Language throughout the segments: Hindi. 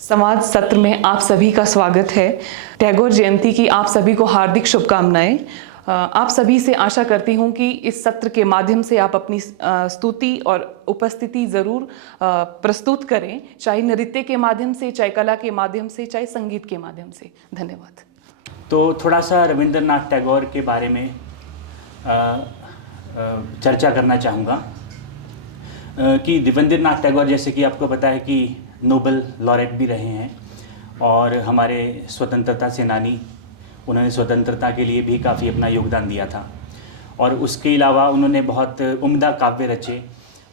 समाज सत्र में आप सभी का स्वागत है। टैगोर जयंती की आप सभी को हार्दिक शुभकामनाएं। आप सभी से आशा करती हूं कि इस सत्र के माध्यम से आप अपनी स्तुति और उपस्थिति ज़रूर प्रस्तुत करें, चाहे नृत्य के माध्यम से, चाहे कला के माध्यम से, चाहे संगीत के माध्यम से। धन्यवाद। तो थोड़ा सा रविंद्रनाथ टैगोर के बारे में चर्चा करना चाहूँगा कि रविंद्रनाथ टैगोर, जैसे कि आपको पता है कि नोबेल लॉरेट भी रहे हैं और हमारे स्वतंत्रता सेनानी, उन्होंने स्वतंत्रता के लिए भी काफ़ी अपना योगदान दिया था। और उसके अलावा उन्होंने बहुत उम्दा काव्य रचे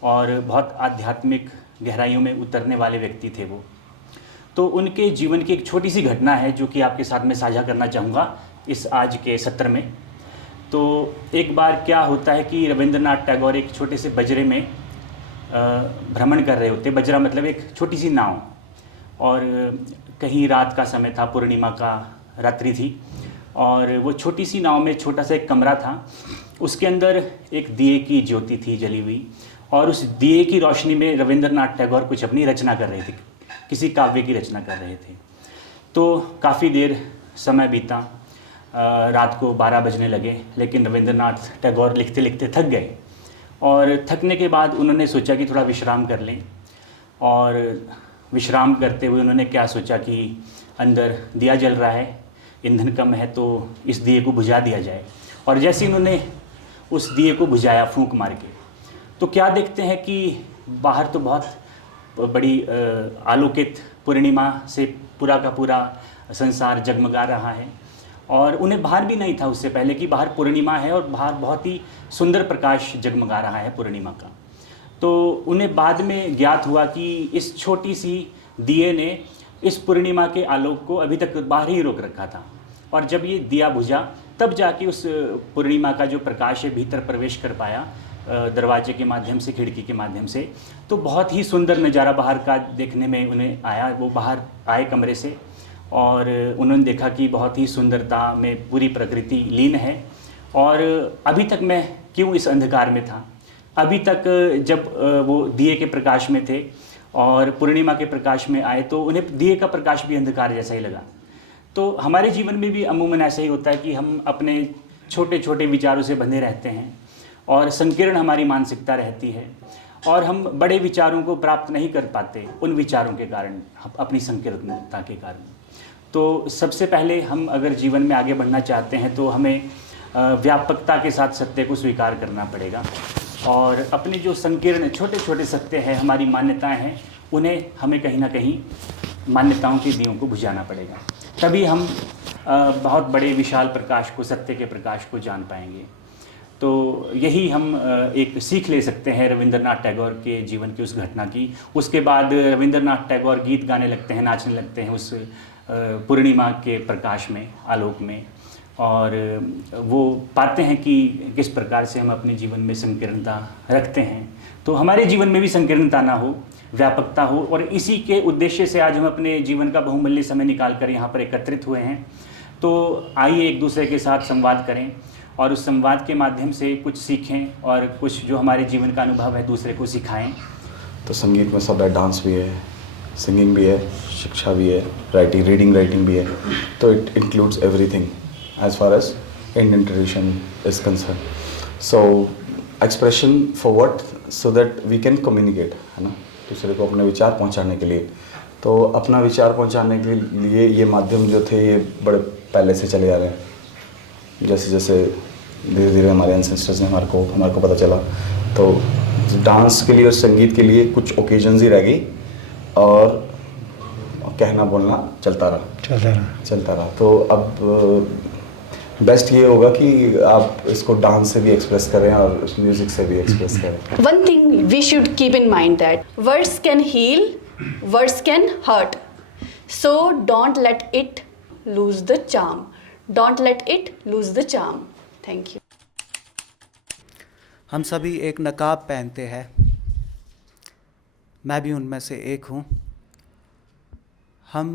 और बहुत आध्यात्मिक गहराइयों में उतरने वाले व्यक्ति थे वो। तो उनके जीवन की एक छोटी सी घटना है जो कि आपके साथ में साझा करना चाहूँगा इस आज के सत्र में। तो एक बार क्या होता है कि रविंद्रनाथ टैगोर एक छोटे से बजरे में भ्रमण कर रहे होते। बजरा मतलब एक छोटी सी नाव, और कहीं रात का समय था, पूर्णिमा का रात्रि थी, और वो छोटी सी नाव में छोटा सा एक कमरा था। उसके अंदर एक दिए की ज्योति थी जली हुई, और उस दिए की रोशनी में रविंद्रनाथ टैगोर कुछ अपनी रचना कर रहे थे, किसी काव्य की रचना कर रहे थे। तो काफ़ी देर समय बीता, रात को 12 बजने लगे, लेकिन रविंद्रनाथ टैगोर लिखते लिखते थक गए, और थकने के बाद उन्होंने सोचा कि थोड़ा विश्राम कर लें। और विश्राम करते हुए उन्होंने क्या सोचा कि अंदर दिया जल रहा है, ईंधन कम है, तो इस दिए को बुझा दिया जाए। और जैसे ही उन्होंने उस दिए को बुझाया फूंक मार के, तो क्या देखते हैं कि बाहर तो बहुत बड़ी आलोकित पूर्णिमा से पूरा का पूरा संसार जगमगा रहा है। और उन्हें बाहर भी नहीं था उससे पहले कि बाहर पूर्णिमा है और बाहर बहुत ही सुंदर प्रकाश जगमगा रहा है पूर्णिमा का। तो उन्हें बाद में ज्ञात हुआ कि इस छोटी सी दिए ने इस पूर्णिमा के आलोक को अभी तक बाहर ही रोक रखा था, और जब ये दिया बुझा तब जाके उस पूर्णिमा का जो प्रकाश है भीतर प्रवेश कर पाया, दरवाजे के माध्यम से, खिड़की के माध्यम से। तो बहुत ही सुंदर नज़ारा बाहर का देखने में उन्हें आया। वो बाहर आए कमरे से, और उन्होंने देखा कि बहुत ही सुंदरता में पूरी प्रकृति लीन है। और अभी तक मैं क्यों इस अंधकार में था, अभी तक जब वो दिए के प्रकाश में थे और पूर्णिमा के प्रकाश में आए तो उन्हें दिए का प्रकाश भी अंधकार जैसा ही लगा। तो हमारे जीवन में भी अमूमन ऐसा ही होता है कि हम अपने छोटे छोटे विचारों से बंधे रहते हैं और संकीर्ण हमारी मानसिकता रहती है, और हम बड़े विचारों को प्राप्त नहीं कर पाते उन विचारों के कारण, अपनी संकीर्णता के कारण। तो सबसे पहले हम अगर जीवन में आगे बढ़ना चाहते हैं तो हमें व्यापकता के साथ सत्य को स्वीकार करना पड़ेगा, और अपने जो संकीर्ण छोटे छोटे सत्य हैं, हमारी मान्यताएं हैं, उन्हें हमें कहीं ना कहीं मान्यताओं के दियों को बुझाना पड़ेगा। तभी हम बहुत बड़े विशाल प्रकाश को, सत्य के प्रकाश को जान पाएंगे। तो यही हम एक सीख ले सकते हैं रविंद्रनाथ टैगोर के जीवन की उस घटना की। उसके बाद रविंद्रनाथ टैगोर गीत गाने लगते हैं, नाचने लगते हैं उस पूर्णिमा के प्रकाश में, आलोक में, और वो पाते हैं कि किस प्रकार से हम अपने जीवन में संकीर्णता रखते हैं। तो हमारे जीवन में भी संकीर्णता ना हो, व्यापकता हो, और इसी के उद्देश्य से आज हम अपने जीवन का बहुमूल्य समय निकाल कर यहाँ पर एकत्रित हुए हैं। तो आइए एक दूसरे के साथ संवाद करें, और उस संवाद के माध्यम से कुछ सीखें, और कुछ जो हमारे जीवन का अनुभव है दूसरे को सिखाएं। तो संगीत में सब है, डांस भी है, सिंगिंग भी है, शिक्षा भी है, रीडिंग राइटिंग भी है। तो it includes everything as far as Indian tradition is concern. So expression for what, so that we can communicate, है ना, दूसरे को अपने विचार पहुंचाने के लिए। तो अपना विचार पहुंचाने के लिए ये माध्यम जो थे ये बड़े पहले से चले आ रहे हैं। जैसे जैसे धीरे धीरे हमारे एंसेस्टर्स ने हमारे को पता चला, तो डांस के लिए और संगीत के लिए कुछ ओकेजन्स ही रह गई, और कहना बोलना चलता रहा। तो अब बेस्ट ये होगा कि आप इसको डांस से भी एक्सप्रेस करें और म्यूजिक से भी एक्सप्रेस करें। One thing we should keep in mind that words can heal, words can hurt. So don't let it lose the charm. Don't let it lose the charm. Thank you. हम सभी एक नकाब पहनते हैं, मैं भी उनमें से एक हूँ। हम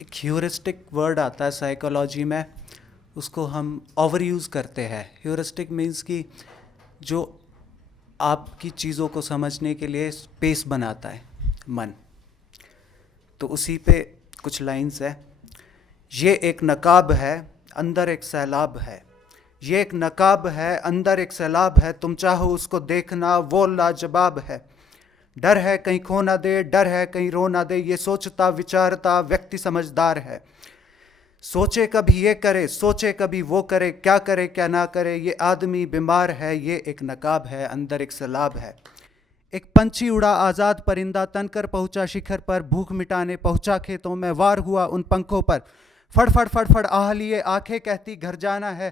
एक ह्यूरिस्टिक वर्ड आता है साइकोलॉजी में, उसको हम ओवर यूज़ करते हैं। ह्यूरिस्टिक मीन्स कि जो आपकी चीज़ों को समझने के लिए स्पेस बनाता है मन। तो उसी पे कुछ लाइंस है। ये एक नकाब है, अंदर एक सैलाब है। ये एक नकाब है, अंदर एक सैलाब है। तुम चाहो उसको देखना, वो लाजवाब है। डर है कहीं खो ना दे, डर है कहीं रो ना दे। ये सोचता विचारता व्यक्ति समझदार है। सोचे कभी ये करे, सोचे कभी वो करे, क्या करे क्या ना करे। ये आदमी बीमार है, ये एक नकाब है, अंदर एक सैलाब है। एक पंछी उड़ा आज़ाद परिंदा, तनकर पहुंचा शिखर पर। भूख मिटाने पहुंचा खेतों में, वार हुआ उन पंखों पर। फड़ फड़ फड़ आह लिए आंखें कहती घर जाना है।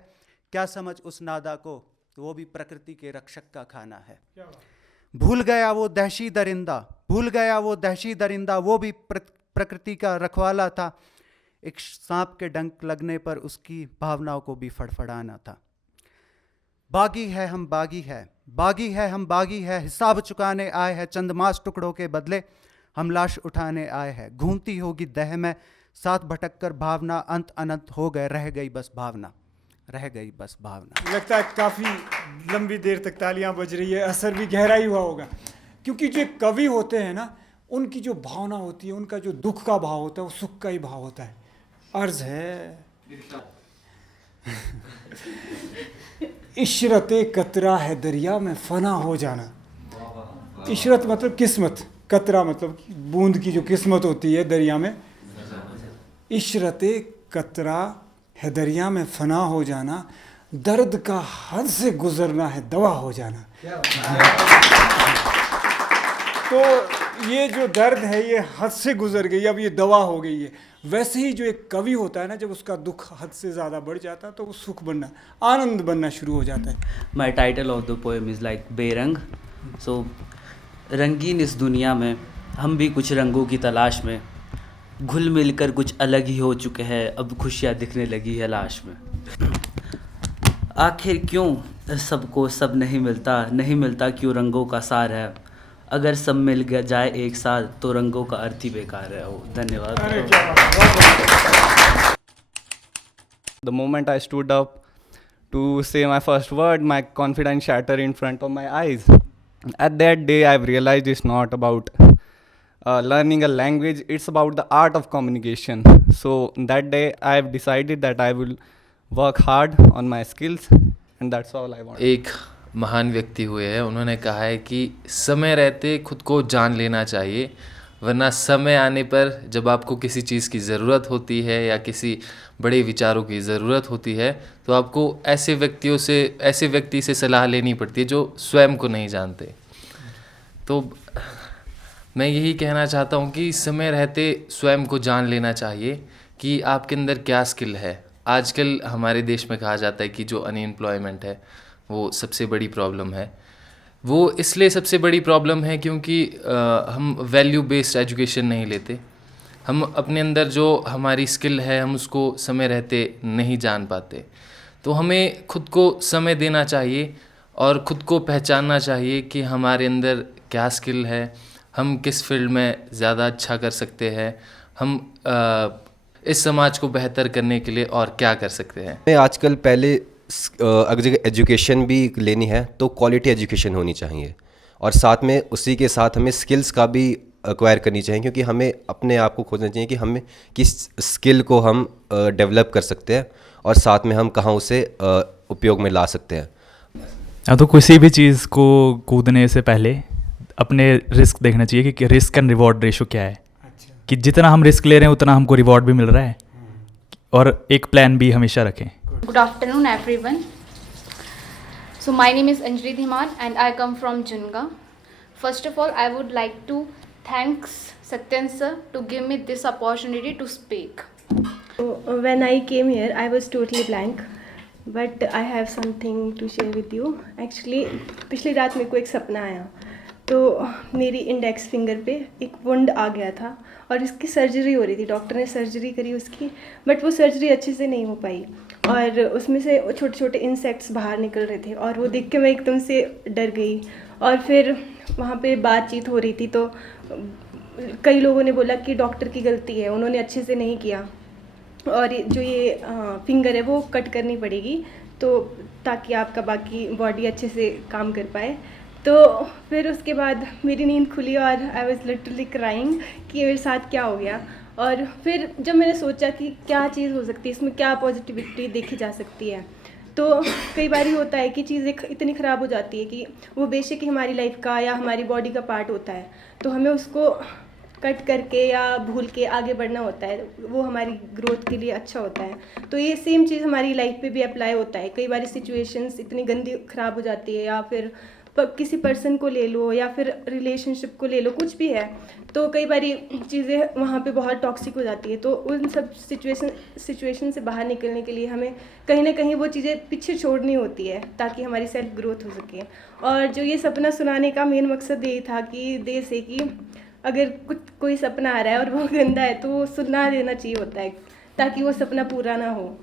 क्या समझ उस नादा को, वो भी प्रकृति के रक्षक का खाना है। भूल गया वो दहशी दरिंदा, भूल गया वो दहशी दरिंदा। वो भी प्रकृति का रखवाला था। एक सांप के डंक लगने पर उसकी भावनाओं को भी फड़फड़ाना था। बागी है हम बागी है, बागी है हम बागी है। हिसाब चुकाने आए हैं चंद मांस टुकड़ों के बदले। हम लाश उठाने आए हैं, घूमती होगी दह में। साथ भटक कर भावना अंत अनंत हो गए, रह गई बस भावना, रह गई बस भावना। लगता है काफ़ी लंबी देर तक तालियां बज रही है, असर भी गहरा ही हुआ होगा। क्योंकि जो कवि होते हैं ना, उनकी जो भावना होती है, उनका जो दुख का भाव होता है, वो सुख का ही भाव होता है। अर्ज है इशरत कतरा है दरिया में फना हो जाना। इशरत मतलब किस्मत, कतरा मतलब बूंद की जो किस्मत होती है दरिया में। इशरत कतरा है दरिया में फना हो जाना। दर्द का हद से गुजरना है दवा हो जाना। तो ये जो दर्द है ये हद से गुजर गई, अब ये दवा हो गई है। वैसे ही जो एक कवि होता है ना, जब उसका दुख हद से ज़्यादा बढ़ जाता है तो वो सुख बनना, आनंद बनना शुरू हो जाता है। My title of the poem is like बेरंग। सो रंगीन इस दुनिया में हम भी कुछ रंगों की तलाश में, घुल मिलकर कुछ अलग ही हो चुके हैं। अब खुशियाँ दिखने लगी है लाश में। आखिर क्यों सबको सब नहीं मिलता, नहीं मिलता क्यों रंगों का सार है। अगर सब मिल जाए एक साथ तो रंगों का अर्थ ही बेकार है। धन्यवाद। The moment I stood up to say my first word, my confidence shattered in front of my eyes. At that day, I've realized it's not about learning a language, it's about the art of communication. So that day, I've decided that I will work hard on my skills, and that's all I want. एक महान व्यक्ति हुए हैं, उन्होंने कहा है कि समय रहते खुद को जान लेना चाहिए, वरना समय आने पर जब आपको किसी चीज़ की ज़रूरत होती है या किसी बड़े विचारों की ज़रूरत होती है तो आपको ऐसे व्यक्ति से सलाह लेनी पड़ती है जो स्वयं को नहीं जानते। तो मैं यही कहना चाहता हूँ कि समय रहते स्वयं को जान लेना चाहिए कि आपके अंदर क्या स्किल है। आजकल हमारे देश में कहा जाता है कि जो अनएम्प्लॉयमेंट है वो सबसे बड़ी प्रॉब्लम है। वो इसलिए सबसे बड़ी प्रॉब्लम है क्योंकि हम वैल्यू बेस्ड एजुकेशन नहीं लेते। हम अपने अंदर जो हमारी स्किल है हम उसको समय रहते नहीं जान पाते। तो हमें खुद को समय देना चाहिए और ख़ुद को पहचानना चाहिए कि हमारे अंदर क्या स्किल है, हम किस फील्ड में ज़्यादा अच्छा कर सकते हैं, हम इस समाज को बेहतर करने के लिए और क्या कर सकते हैं। आजकल पहले अगर एजुकेशन भी लेनी है तो क्वालिटी एजुकेशन होनी चाहिए और साथ में उसी के साथ हमें स्किल्स का भी एक्वायर करनी चाहिए, क्योंकि हमें अपने आप को खोजना चाहिए कि हमें किस स्किल को हम डेवलप कर सकते हैं और साथ में हम कहाँ उसे उपयोग में ला सकते हैं। तो किसी भी चीज़ को कूदने से पहले अपने रिस्क देखना चाहिए कि रिस्क एंड रिवॉर्ड रेशो क्या है। कि जितना हम रिस्क ले रहे हैं उतना हमको रिवॉर्ड भी मिल रहा है, और एक प्लान भी हमेशा रखें। Good afternoon everyone. So my name is Anjali Dhiman and I come from Junga. First of all, I would like to thank Satyan sir to give me this opportunity to speak. When I came here, I was totally blank, but I have something to share with you. Actually, पिछली रात मेरे को एक सपना आया, तो मेरी इंडेक्स फिंगर पे एक वुंड आ गया था और इसकी सर्जरी हो रही थी। डॉक्टर ने सर्जरी करी उसकी, बट वो सर्जरी अच्छे से नहीं हो पाई और उसमें से छोटे छोटे इंसेक्ट्स बाहर निकल रहे थे और वो देख के मैं एकदम से डर गई। और फिर वहाँ पे बातचीत हो रही थी तो कई लोगों ने बोला कि डॉक्टर की गलती है, उन्होंने अच्छे से नहीं किया और जो ये फिंगर है वो कट करनी पड़ेगी तो ताकि आपका बाकी बॉडी अच्छे से काम कर पाए। तो फिर उसके बाद मेरी नींद खुली और आई वॉज लिटरली क्राइंग कि मेरे साथ क्या हो गया। और फिर जब मैंने सोचा कि क्या चीज़ हो सकती है, इसमें क्या पॉजिटिविटी देखी जा सकती है, तो कई बार ही होता है कि चीज़ें इतनी ख़राब हो जाती है कि वो बेशक ही हमारी लाइफ का या हमारी बॉडी का पार्ट होता है, तो हमें उसको कट करके या भूल के आगे बढ़ना होता है, वो हमारी ग्रोथ के लिए अच्छा होता है। तो ये सेम चीज़ हमारी लाइफ पे भी अप्लाई होता है। कई बार सिचुएशंस इतनी गंदी ख़राब हो जाती है, या फिर किसी पर्सन को ले लो या फिर रिलेशनशिप को ले लो, कुछ भी है, तो कई बार चीज़ें वहाँ पे बहुत टॉक्सिक हो जाती है। तो उन सब सिचुएशन से बाहर निकलने के लिए हमें कहीं ना कहीं वो चीज़ें पीछे छोड़नी होती है ताकि हमारी सेल्फ ग्रोथ हो सके। और जो ये सपना सुनाने का मेन मकसद यही था कि देर से कि अगर कोई सपना आ रहा है और वो गंदा है तो वो सुना देना चाहिए होता है ताकि वो सपना पूरा ना हो।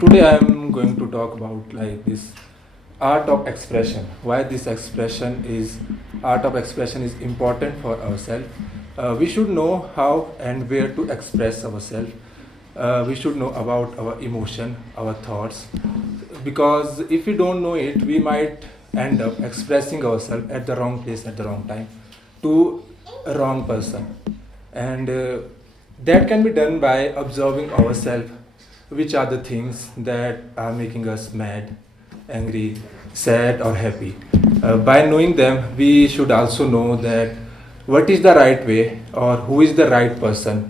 Today I am going to talk about like this art of expression. Why this art of expression is important for ourselves. We should know how and where to express ourselves. We should know about our emotion, our thoughts, because if we don't know it, we might end up expressing ourselves at the wrong place at the wrong time to a wrong person, and that can be done by observing ourselves. Which are the things that are making us mad, angry, sad or happy. By knowing them, we should also know that what is the right way or who is the right person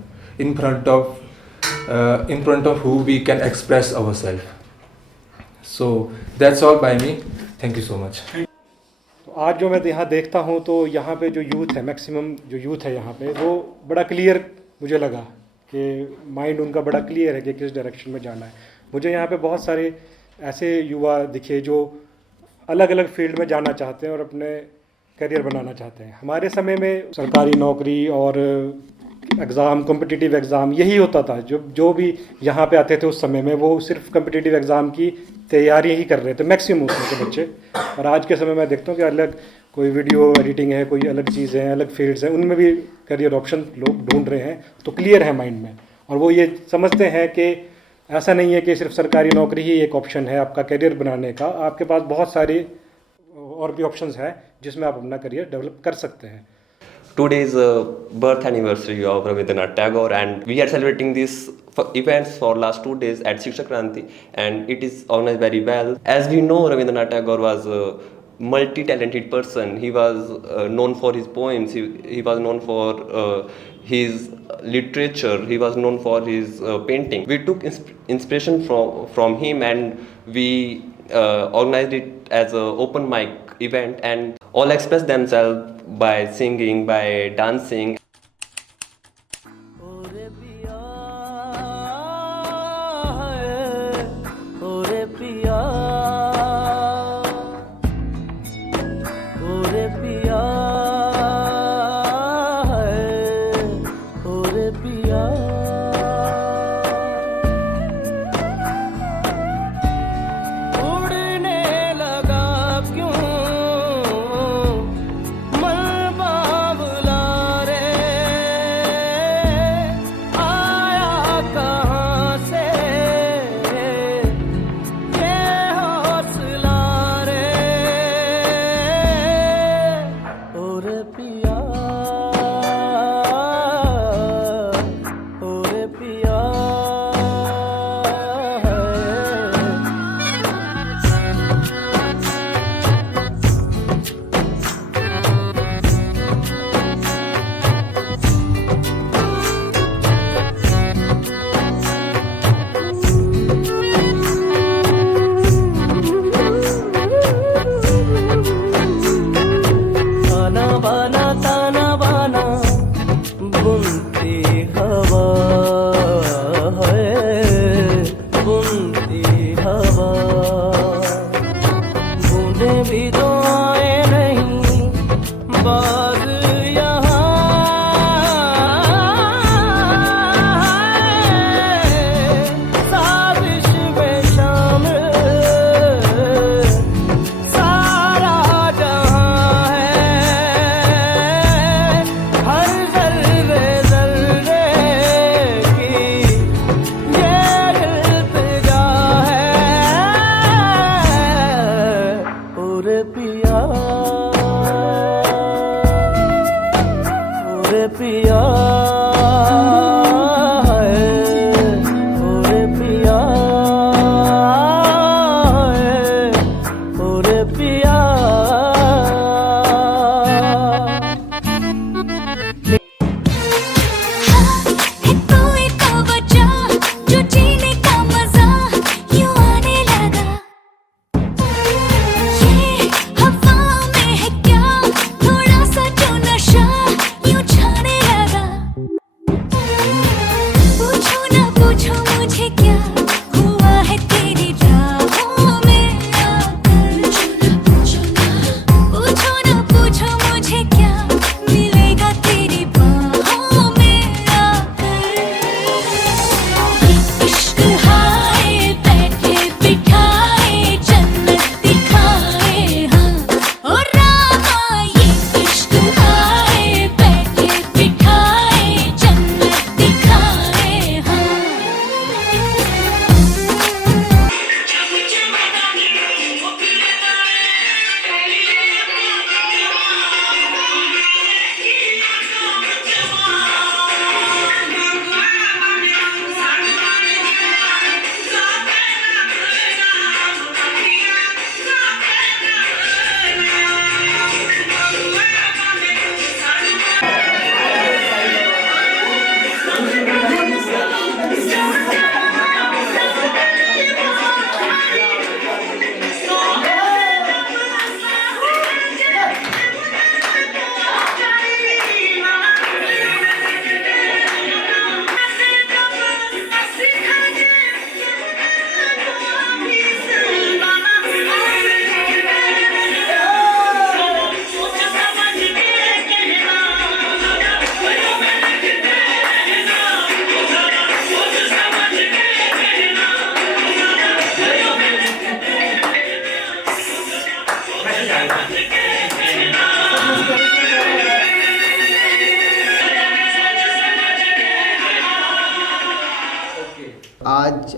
in front of who we can express ourselves. So that's all by me. Thank you so much. आज जो मैं यहाँ देखता हूँ तो यहाँ पे जो यूथ है, मैक्सिमम जो यूथ है यहाँ पे, वो बड़ा क्लियर मुझे लगा कि माइंड उनका बड़ा क्लियर है कि किस डायरेक्शन में जाना है। मुझे यहाँ पे बहुत सारे ऐसे युवा दिखे जो अलग अलग फील्ड में जाना चाहते हैं और अपने करियर बनाना चाहते हैं। हमारे समय में सरकारी नौकरी और एग्ज़ाम, कॉम्पिटिटिव एग्ज़ाम यही होता था। जो भी यहाँ पे आते थे उस समय में वो सिर्फ कॉम्पिटिटिव एग्ज़ाम की तैयारी ही कर रहे थे मैक्सिमम उसमें के बच्चे। और आज के समय में देखता हूँ कि अलग कोई वीडियो एडिटिंग है, कोई अलग चीज़ें हैं, अलग फील्ड्स हैं, उनमें भी करियर ऑप्शन लोग ढूंढ रहे हैं। तो क्लियर है माइंड में, और वो ये समझते हैं कि ऐसा नहीं है कि सिर्फ सरकारी नौकरी ही एक ऑप्शन है आपका करियर बनाने का। आपके पास बहुत सारे और भी ऑप्शंस हैं जिसमें आप अपना करियर डेवलप कर सकते हैं। Today is birth anniversary of Rabindranath Tagore, and we are celebrating this events for last 2 days at Shiksha Kranti, and it is organized very well. As we know, Rabindranath Tagore was a multi-talented person. He was known for his poems. He was known for his literature. He was known for his painting. We took inspiration from him, and we organized it as an open mic event, and all express themselves by singing, by dancing.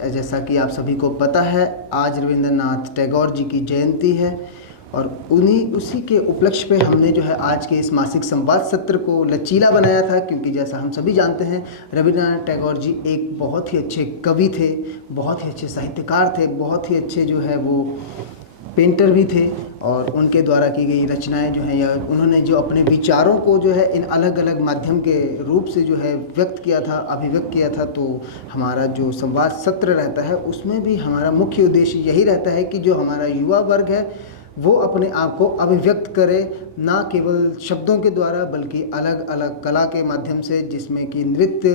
जैसा कि आप सभी को पता है, आज रविंद्रनाथ टैगोर जी की जयंती है और उसी के उपलक्ष्य पे हमने जो है आज के इस मासिक संवाद सत्र को लचीला बनाया था, क्योंकि जैसा हम सभी जानते हैं रविंद्रनाथ टैगोर जी एक बहुत ही अच्छे कवि थे, बहुत ही अच्छे साहित्यकार थे, बहुत ही अच्छे जो है वो पेंटर भी थे और उनके द्वारा की गई रचनाएं जो हैं या उन्होंने जो अपने विचारों को जो है इन अलग अलग माध्यम के रूप से जो है व्यक्त किया था, अभिव्यक्त किया था। तो हमारा जो संवाद सत्र रहता है उसमें भी हमारा मुख्य उद्देश्य यही रहता है कि जो हमारा युवा वर्ग है वो अपने आप को अभिव्यक्त करे, ना केवल शब्दों के द्वारा बल्कि अलग अलग कला के माध्यम से, जिसमें कि नृत्य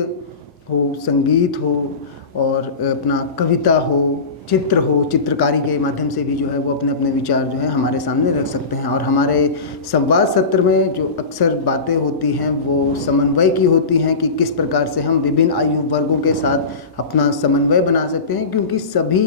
हो, संगीत हो और अपना कविता हो, चित्र हो, चित्रकारी के माध्यम से भी जो है वो अपने अपने विचार जो है हमारे सामने रख सकते हैं। और हमारे संवाद सत्र में जो अक्सर बातें होती हैं वो समन्वय की होती हैं कि किस प्रकार से हम विभिन्न आयु वर्गों के साथ अपना समन्वय बना सकते हैं, क्योंकि सभी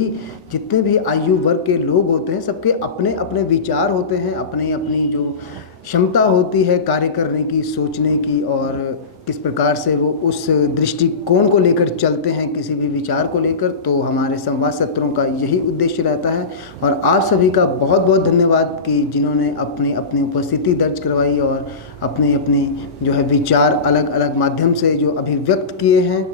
जितने भी आयु वर्ग के लोग होते हैं सबके अपने अपने विचार होते हैं, अपनी अपनी जो क्षमता होती है कार्य करने की, सोचने की, और किस प्रकार से वो उस दृष्टिकोण को लेकर चलते हैं किसी भी विचार को लेकर। तो हमारे संवाद सत्रों का यही उद्देश्य रहता है और आप सभी का बहुत बहुत धन्यवाद कि जिन्होंने अपनी अपनी उपस्थिति दर्ज करवाई और अपने अपने जो है विचार अलग अलग माध्यम से जो अभिव्यक्त किए हैं।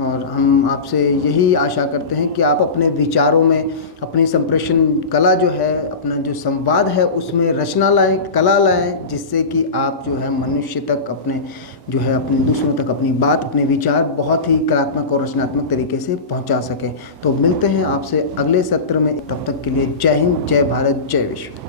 और हम आपसे यही आशा करते हैं कि आप अपने विचारों में अपनी संप्रेषण कला जो है, अपना जो संवाद है उसमें रचना लाएं, कला लाएं, जिससे कि आप जो है मनुष्य तक अपने जो है अपने दूसरों तक अपनी बात, अपने विचार बहुत ही कलात्मक और रचनात्मक तरीके से पहुंचा सकें। तो मिलते हैं आपसे अगले सत्र में, तब तक के लिए जय हिंद, जय भारत, जय विश्व।